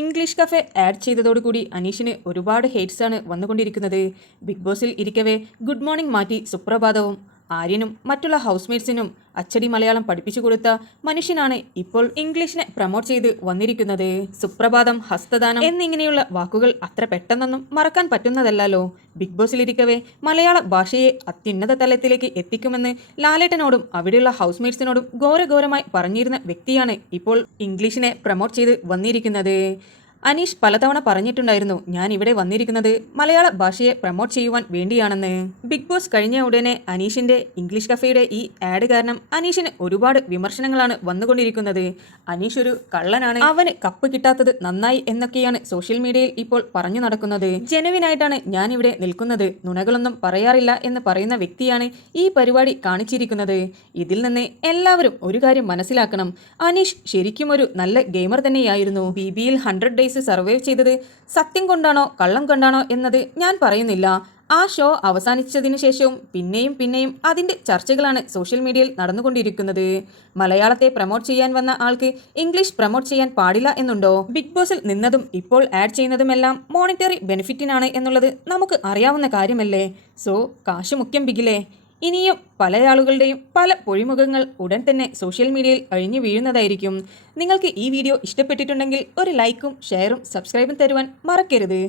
English cafe add ചെയ്തതോടുകൂടി അനീഷിന് ഒരുപാട് ഹേറ്റ്സാണ് വന്നുകൊണ്ടിരിക്കുന്നത്. ബിഗ് ബോസിൽ ഇരിക്കവേ ഗുഡ് മോർണിംഗ് മാറ്റി സുപ്രഭാതവും ആര്യനും മറ്റുള്ള ഹൗസ്മേറ്റ്സിനും അച്ചടി മലയാളം പഠിപ്പിച്ചു കൊടുത്ത മനുഷ്യനാണ് ഇപ്പോൾ ഇംഗ്ലീഷിനെ പ്രൊമോട്ട് ചെയ്ത് വന്നിരിക്കുന്നത്. സുപ്രഭാതം, ഹസ്തദാനം എന്നിങ്ങനെയുള്ള വാക്കുകൾ അത്ര പെട്ടെന്നൊന്നും മറക്കാൻ പറ്റുന്നതല്ലോ. ബിഗ് ബോസിലിരിക്കവേ മലയാള ഭാഷയെ അത്യുന്നത തലത്തിലേക്ക് എത്തിക്കുമെന്ന് ലാലേട്ടനോടും അവിടെയുള്ള ഹൗസ്മേറ്റ്സിനോടും ഘോരഘോരമായി പറഞ്ഞിരുന്ന വ്യക്തിയാണ് ഇപ്പോൾ ഇംഗ്ലീഷിനെ പ്രൊമോട്ട് ചെയ്ത് വന്നിരിക്കുന്നത്. അനീഷ് പലതവണ പറഞ്ഞിട്ടുണ്ടായിരുന്നു, ഞാൻ ഇവിടെ വന്നിരിക്കുന്നത് മലയാള ഭാഷയെ പ്രൊമോട്ട് ചെയ്യുവാൻ വേണ്ടിയാണെന്ന്. ബിഗ് ബോസ് കഴിഞ്ഞ ഉടനെ അനീഷിന്റെ ഇംഗ്ലീഷ് കഫേയുടെ ഈ ആഡ് കാരണം അനീഷിന് ഒരുപാട് വിമർശനങ്ങളാണ് വന്നുകൊണ്ടിരിക്കുന്നത്. അനീഷ് ഒരു കള്ളനാണ്, അവന് കപ്പ് കിട്ടാത്തത് നന്നായി എന്നൊക്കെയാണ് സോഷ്യൽ മീഡിയയിൽ ഇപ്പോൾ പറഞ്ഞു നടക്കുന്നത്. ജെനുവിനായിട്ടാണ് ഞാൻ ഇവിടെ നിൽക്കുന്നത്, നുണകളൊന്നും പറയാറില്ല എന്ന് പറയുന്ന വ്യക്തിയാണ് ഈ പരിപാടി കാണിച്ചിരിക്കുന്നത്. ഇതിൽ നിന്ന് എല്ലാവരും ഒരു കാര്യം മനസ്സിലാക്കണം, അനീഷ് ശരിക്കും ഒരു നല്ല ഗെയിമർ തന്നെയായിരുന്നു. BBയിൽ 100 ഡേയ്സ് സർവൈവ് ചെയ്തത് സത്യം കൊണ്ടാണോ കള്ളം കൊണ്ടാണോ എന്നത് ഞാൻ പറയുന്നില്ല. ആ ഷോ അവസാനിച്ചതിനു ശേഷവും പിന്നെയും അതിന്റെ ചർച്ചകളാണ് സോഷ്യൽ മീഡിയയിൽ നടന്നുകൊണ്ടിരിക്കുന്നത്. മലയാളത്തെ പ്രൊമോട്ട് ചെയ്യാൻ വന്ന ആൾക്ക് ഇംഗ്ലീഷ് പ്രൊമോട്ട് ചെയ്യാൻ പാടില്ല എന്നുണ്ടോ? ബിഗ് ബോസിൽ നിന്നതും ഇപ്പോൾ ആഡ് ചെയ്യുന്നതുമെല്ലാം മോണിറ്ററി ബെനിഫിറ്റിനാണ് എന്നുള്ളത് നമുക്ക് അറിയാവുന്ന കാര്യമല്ലേ. സോ കാശ് മുഖ്യം ബിഗിലേ. ഇനിയും പല ആളുകളുടെയും പല പൊഴിമുഖങ്ങൾ ഉടൻ തന്നെ സോഷ്യൽ മീഡിയയിൽ അഴിഞ്ഞു വീഴുന്നതായിരിക്കും. നിങ്ങൾക്ക് ഈ വീഡിയോ ഇഷ്ടപ്പെട്ടിട്ടുണ്ടെങ്കിൽ ഒരു ലൈക്കും ഷെയറും സബ്സ്ക്രൈബും തരുവാൻ മറക്കരുത്.